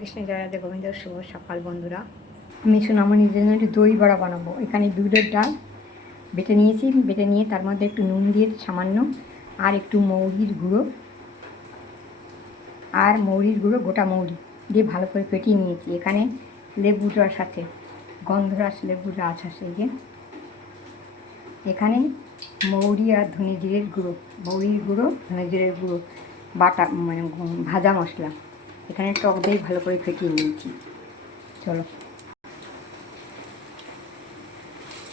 কৃষ্ণ জয় রাধা গোবিন্দ, শুভ সকাল বন্ধুরা। আমি সোনামণির জন্য একটু দই বড়া বানাবো। এখানে দুধের ডাল বেটে নিয়েছি। বেটে নিয়ে তার মধ্যে একটু নুন দিয়ে সামান্য আর একটু মৌরির গুঁড়ো আর মৌরির গুঁড়ো, গোটা মৌরি দিয়ে ভালো করে ফেটিয়ে নিয়েছি। এখানে লেবুর রস আছে গন্ধরস লেবুর রস আছে এই যে। এখানে মৌরি আর ধনে জিরের গুঁড়ো, মৌরির গুঁড়ো ধনে জিরের গুঁড়ো, বাটা মানে ভাজা মশলা। এখানে টক দই ভালো করে ফেটিয়ে নিয়েছি। চলো।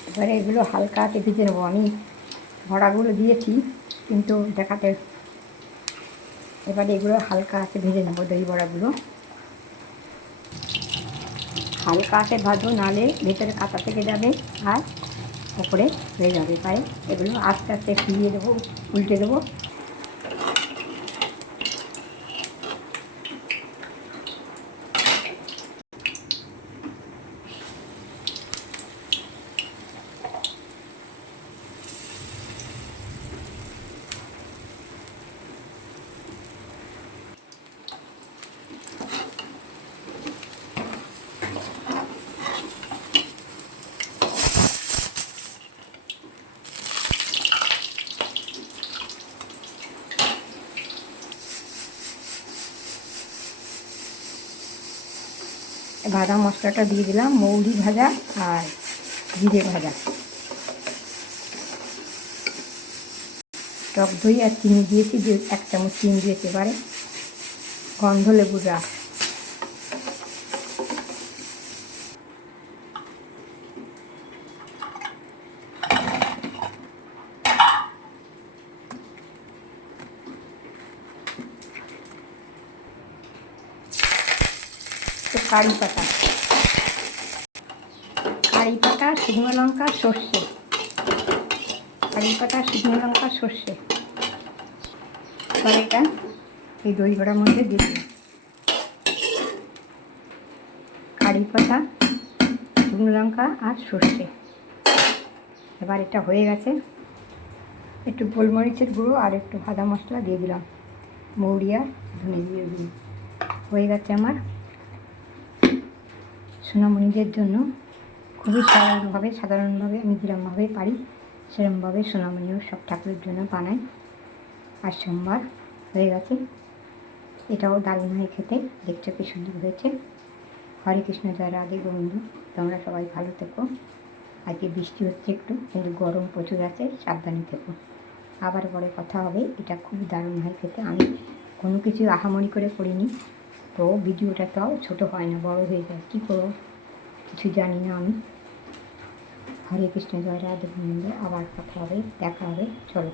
এবারে এগুলো হালকা হাতে ভেজে নেব। আমি ভরাগুলো দিয়েছি, কিন্তু দেখাতে। এবারে এগুলো হালকা হাতে ভেজে নেব দই বড়াগুলো। হালকা হাতে ভাজবো, নাহলে ভেতরে কাঁচা থেকে যাবে আর ওপরে হয়ে যাবে। তাই এগুলো আস্তে আস্তে ফিরিয়ে দেবো, উল্টে দেবো। ভাজা মশলাটা দিয়ে দিলাম, মৌরি ভাজা আর জিরে ভাজা। টক দই আর চিনি দিয়েছি এক চামচ চিনি দিয়েছে এবারে। গন্ধ লেবুর রস। তো কারি পাতা। কারি পাতা, শুকনো লঙ্কা, সর্ষে। কারি পাতা, শুকনো লঙ্কা, সর্ষে। এবার এটা এই দই বড়ার মধ্যে দিয়ে দিলাম। কারি পাতা, শুকনো লঙ্কা আর সর্ষে। এবার এটা হয়ে গেছে। একটু গোলমরিচের গুঁড়ো আর একটু ভাজা মশলা দিয়ে দিলাম। মৌরি আর ধনে দিয়ে দিলাম হয়ে গেছে আমার সোনামণিদের জন্য খুবই সাধারণভাবে সাধারণভাবে আমি যেরমভাবে পারি সেরমভাবে সোনামণিও সব ঠাকুরের জন্য বানাই আর সোমবার হয়ে গেছে। এটাও দারুণ হয় খেতে, দেখতে কি সুন্দর হয়েছে। হরে কৃষ্ণ, জয় রাধে গোবিন্দ, তোমরা সবাই ভালো থেকো। আজকে বৃষ্টি হচ্ছে একটু, কিন্তু গরম প্রচুর আছে, সাবধানে থেকো। আবার পরে কথা হবে, এটা খুব দারুণ হয় খেতে। আমি কোনো কিছু আহামরি করে করিনি। তো ভিডিওটা তাও ছোটো হয় না, বড় হয়ে যায়। কী করো কিছু জানি না আমি। হরে কৃষ্ণ, জয় রাধে আবার কথা হবে, দেখা হবে। চলো।